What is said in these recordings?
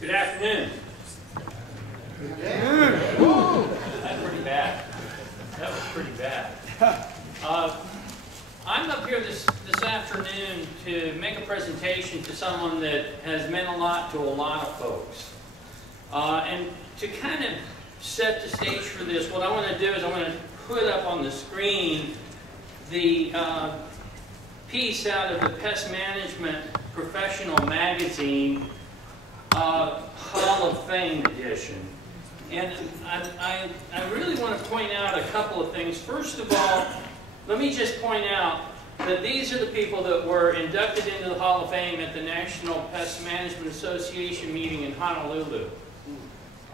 Good afternoon. That's pretty bad. That was pretty bad. I'm up here this afternoon to make a presentation to someone that has meant a lot to a lot of folks. And to kind of set the stage for this, what I want to do is I want to put up on the screen the piece out of the Pest Management Professional Magazine Hall of Fame edition. And I really want to point out a couple of things. First of all, let me just point out that these are the people that were inducted into the Hall of Fame at the National Pest Management Association meeting in Honolulu.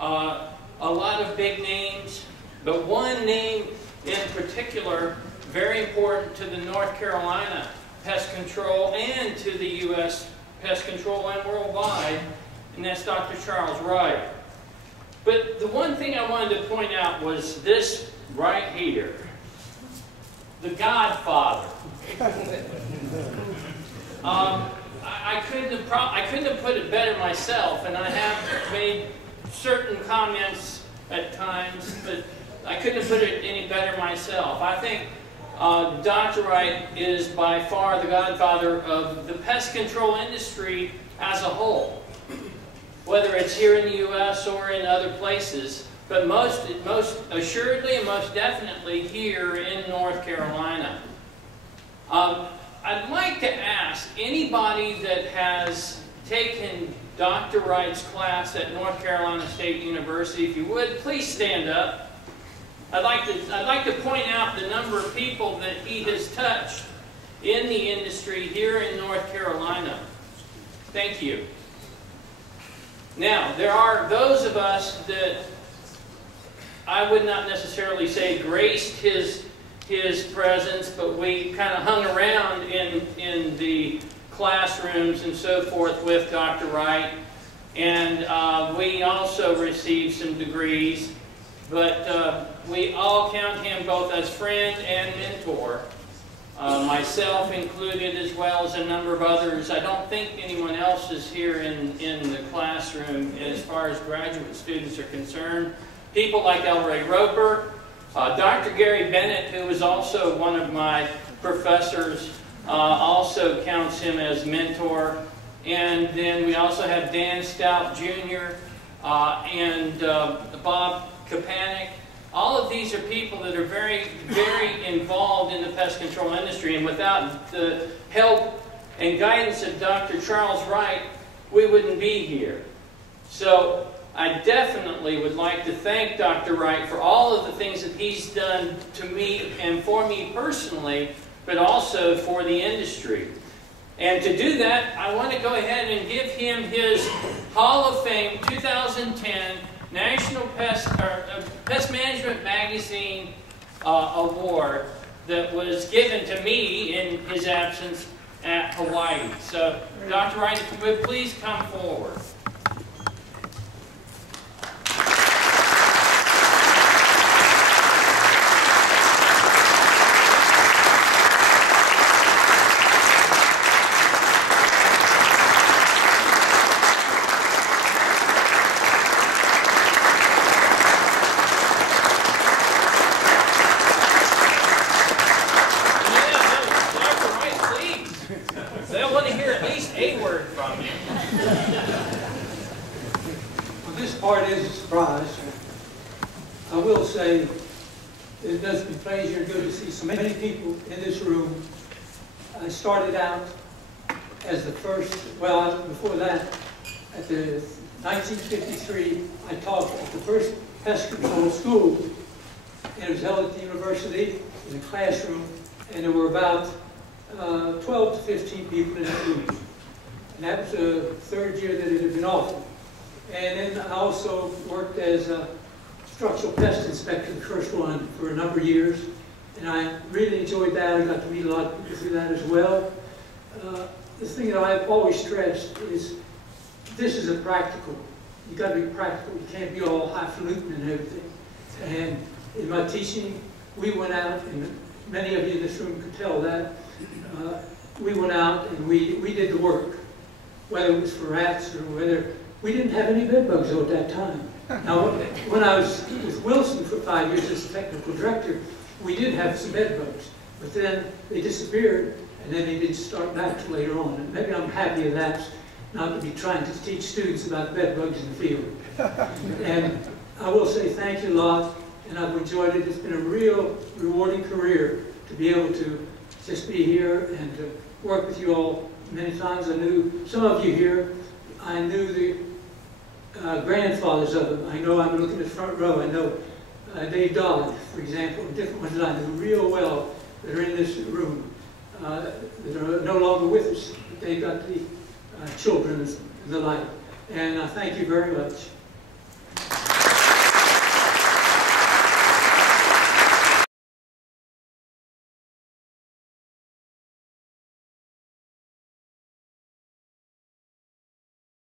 A lot of big names, but one name in particular, very important to the North Carolina pest control and to the U.S. pest control and worldwide, and that's Dr. Charles Wright. But the one thing I wanted to point out was this right here, the Godfather. I couldn't have put it better myself, and I have made certain comments at times, but I couldn't have put it any better myself. I think Dr. Wright is by far the godfather of the pest control industry as a whole, whether it's here in the U.S. or in other places, but most assuredly and most definitely here in North Carolina. I'd like to ask anybody that has taken Dr. Wright's class at North Carolina State University, if you would, please stand up. I'd like to point out the number of people that he has touched in the industry here in North Carolina. Thank you. Now, there are those of us that I would not necessarily say graced his presence, but we kind of hung around in the classrooms and so forth with Dr. Wright. And we also received some degrees, but we all count him both as friend and mentor. Myself included, as well as a number of others. I don't think anyone else is here in the classroom as far as graduate students are concerned. People like L. Ray Roper, Dr. Gary Bennett, who was also one of my professors, also counts him as mentor. And then we also have Dan Stout Jr. And Bob Kapanik. All of these are people that are very, very involved in the pest control industry, and without the help and guidance of Dr. Charles Wright, we wouldn't be here. So I definitely would like to thank Dr. Wright for all of the things that he's done to me and for me personally, but also for the industry. And to do that, I want to go ahead and give him his Hall of Fame 2010 National Pest Management Magazine Award that was given to me in his absence at Hawaii. So, Dr. Wright, if you would please come forward. Part is a surprise. I will say it does me pleasure and good to see so many people in this room. I started out as the first, well, before that, at the 1953, I taught at the first pest control school, and it was held at the university in a classroom, and there were about 12 to 15 people in that room. And that was the third year that it had been offered. And then I also worked as a structural pest inspector, the first one, for a number of years. And I really enjoyed that. I got to meet a lot of people through that as well. The thing that I've always stressed is this is a practical. You've got to be practical. You can't be all highfalutin and everything. And in my teaching, we went out, and many of you in this room could tell that, we went out and we did the work, whether it was for rats or whether we didn't have any bed bugs at that time. Now, when I was with Wilson for 5 years as technical director, we did have some bed bugs, but then they disappeared, and then they didn't start back later on. And maybe I'm happy of that, not to be trying to teach students about bed bugs in the field. And I will say thank you a lot, and I've enjoyed it. It's been a real rewarding career to be able to just be here and to work with you all. Many times I knew some of you here, I knew the grandfathers of them. I know, I'm looking at the front row, I know Dave Dodd, for example, and different ones that I knew real well that are in this room that are no longer with us. They've got the children and the like. And I thank you very much.